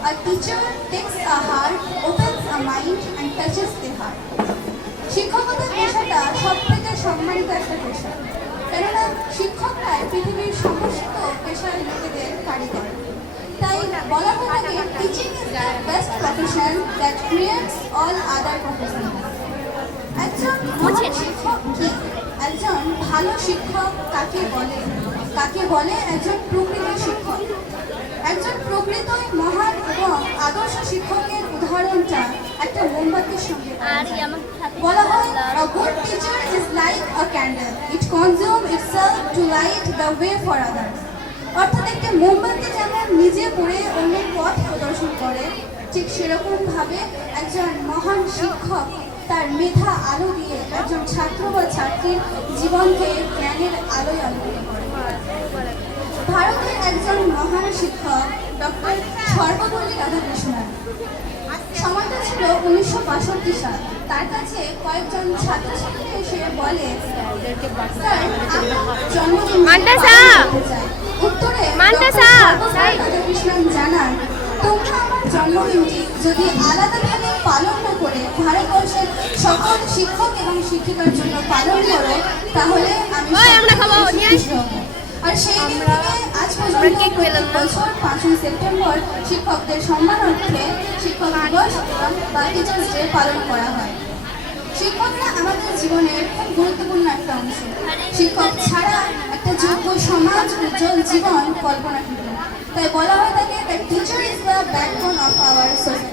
A teacher takes a heart, opens a mind and touches the heart. শিক্ষকতা পেশাটা সবথেকে সম্মানিত একটা পেশা, কেননা শিক্ষকরাই পৃথিবীর সমস্ত পেশার লোকেদের কারিগর। তাই বলা হয়ে থাকে teaching is the best profession that creates all other professions. একজন মহান শিক্ষক কি? একজন ভালো শিক্ষক কাকে বলে? কাকে বলে একজন প্রকৃত শিক্ষক? একজন প্রকৃত মহান এবং আদর্শ শিক্ষকের উদাহরণটা একটা মোমবাতির সঙ্গে বলা হয়, a good teacher is like a candle, it consumes itself to light the way for others. অর্থাৎ একটা মোমবাতি যেমন নিজে পড়ে অন্যের পথ প্রদর্শন করে, ঠিক সেরকম ভাবে একজন মহান শিক্ষক তার মেধা আলো দিয়ে একজন ছাত্র বা ছাত্রীর জীবনকে জ্ঞানের আলোয় আলোকিত করে। ভারতের একজন মহান শিক্ষক ডক্টর সর্বপল্লী রাধাকৃষ্ণন। সময়টা ছিল 1962 সাল। তার কাছে কয়েকজন ছাত্রছাত্রী এসে বলে, স্যার আমরা জন্মদিন পালন করতে চাই। উত্তরে রাধাকৃষ্ণন জানান, তোমরা আমার জন্মদিনটি যদি আলাদাভাবে পালন না করে ভারতবর্ষের সকল শিক্ষক এবং শিক্ষিকার জন্য পালন করো, তাহলে আমি খুশি হব। আর সেই দিন থেকে আজ পর্যন্ত প্রত্যেক বছর 5ই সেপ্টেম্বর শিক্ষকদের সম্মানার্থে শিক্ষক দিবস বা টিচার্স ডে পালন করা হয়। শিক্ষকরা আমাদের জীবনের খুব গুরুত্বপূর্ণ একটা অংশ। শিক্ষক ছাড়া একটা যোগ্য সমাজ, উজ্জ্বল জীবন কল্পনাকৃত। তাই বলা হয়ে থাকে that teacher is the backbone of our society.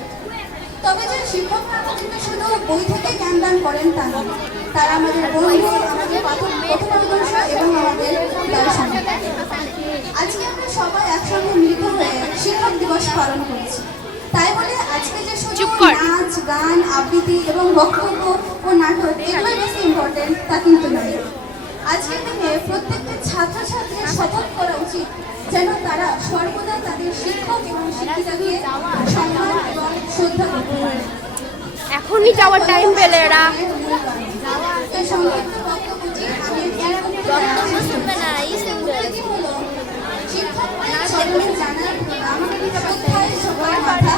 তবে যে শিক্ষকরা আমাদেরকে শুধু বই থেকে জ্ঞান দান করেন তা নয়, তারা আমাদের বন্ধু, আমাদের পথপ্রদর্শক এবং আমাদের দার্শনিক। আজকে আমরা সবাই একসঙ্গে মিলিত হয়ে শিক্ষক দিবস পালন করছি। তাই বলে আজকে যে শুধু নাচ, গান, আবৃত্তি এবং বক্তব্য ও নাটক এগুলোই বেশি ইম্পর্টেন্ট তা কিন্তু নয়। আজকের দিনে প্রত্যেকটা ছাত্রছাত্রীর শপথ করা উচিত যেন তারা সর্বদা তাদের শিক্ষক এবং শিক্ষিকাকে সম্মান এবং শ্রদ্ধা করতে পারে। এখনই যাওয়ার টাইম পেলে এরা এই সংক্ষিপ্ত বক্তব্যটি আমি শিক্ষকদের চরণে জানাই শ্রদ্ধায় সবার মাথা,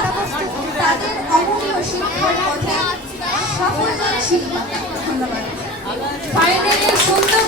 তাদের অমূল্য শিক্ষার পথে সাফল্যের শিক্ষা। ধন্যবাদ। ফাইনালি সুন্দর